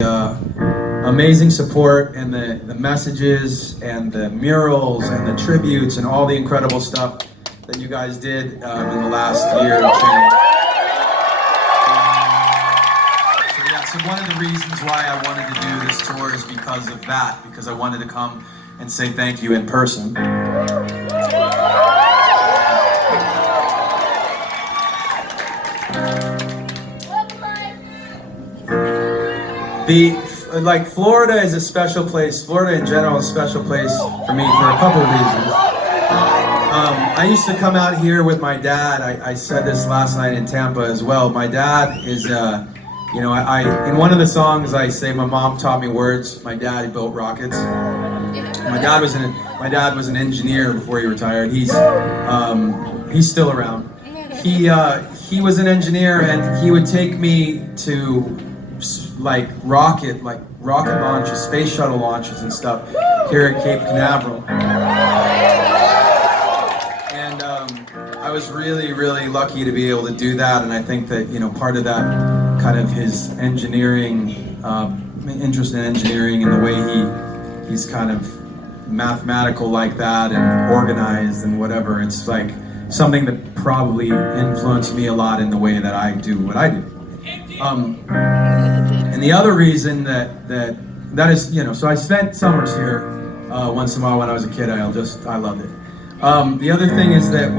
Amazing support and the messages and the murals and the tributes and all the incredible stuff that you guys did in the last year and change. So one of the reasons why I wanted to do this tour is because of that, because I wanted to come and say thank you in person. Florida is a special place. Florida in general is a special place for me for a couple of reasons. I used to come out here with my dad. I said this last night in Tampa as well. My dad is, in one of the songs I say my mom taught me words. My dad, he built rockets. My dad was an engineer before he retired. He's still around. He was an engineer, and he would take me to rocket launches, space shuttle launches and stuff here at Cape Canaveral. And I was really, really lucky to be able to do that. And I think that, part of that kind of his engineering, interest in engineering and the way he's kind of mathematical like that and organized and whatever, it's like something that probably influenced me a lot in the way that I do what I do. And the other reason that is, so I spent summers here once in a while when I was a kid. I loved it. The other thing is that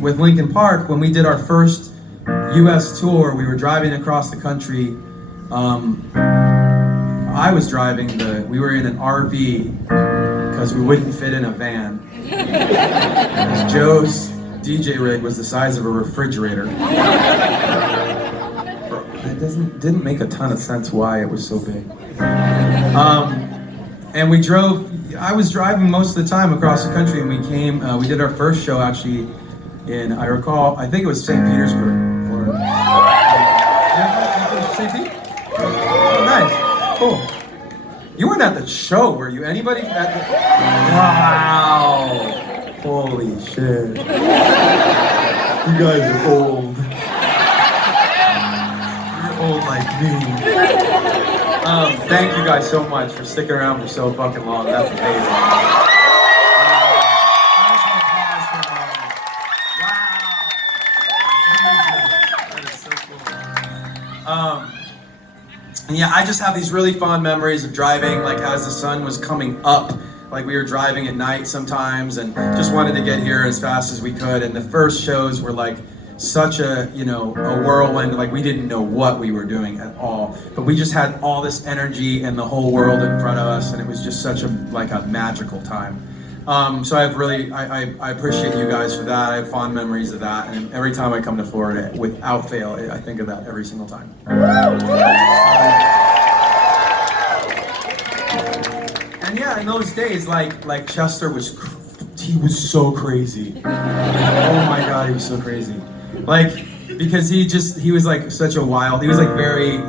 with Linkin Park, when we did our first U.S. tour, we were driving across the country. I was driving we were in an RV because we wouldn't fit in a van. Joe's DJ rig was the size of a refrigerator. It didn't make a ton of sense why it was so big. And I was driving most of the time across the country, and we did our first show actually I think it was St. Petersburg, Florida. St. Pete? Oh, nice, cool. You weren't at the show, were you? Anybody at the... Wow, holy shit. You guys are old. Old like me. Thank you guys so much for sticking around for so fucking long. That's amazing. I just want to pause for a moment. Wow. That is so cool. And yeah, I just have these really fond memories of driving, as the sun was coming up. We were driving at night sometimes, and just wanted to get here as fast as we could. And the first shows were such a whirlwind. We didn't know what we were doing at all, but we just had all this energy and the whole world in front of us, and it was just such a magical time. So I appreciate you guys for that. I have fond memories of that, and every time I come to Florida, without fail, I think of that every single time. And yeah, in those days, Chester he was so crazy. Oh my God, he was so crazy. Because he was such a wild, he was very,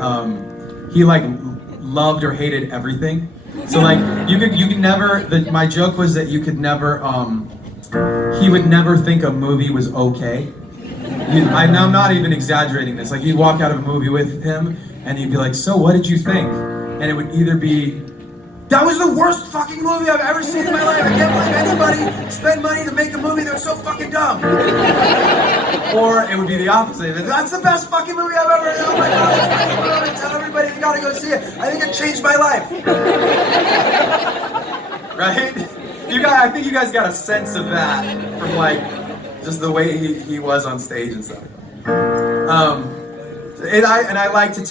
he loved or hated everything. So you could never, my joke was that you could never, he would never think a movie was okay. I'm not even exaggerating this. You'd walk out of a movie with him and he'd be like, so what did you think? And it would either be, that was the worst fucking movie I've ever seen in my life. I can't believe anybody spent money to make a movie that was so fucking dumb. Or it would be the opposite. That's the best fucking movie I've ever seen. Oh my God, it's fucking movie. Tell everybody you gotta go see it. I think it changed my life. Right? I think you guys got a sense of that from just the way he was on stage and stuff. I like to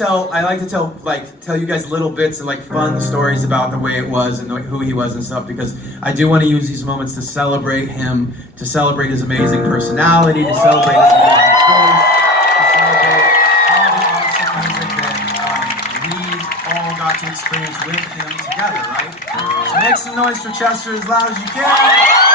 tell you guys little bits and fun stories about the way it was and who he was and stuff, because I do want to use these moments to celebrate him, to celebrate his amazing personality, to celebrate his amazing voice, to celebrate all the awesome music that we all got to experience with him together, right? So make some noise for Chester as loud as you can.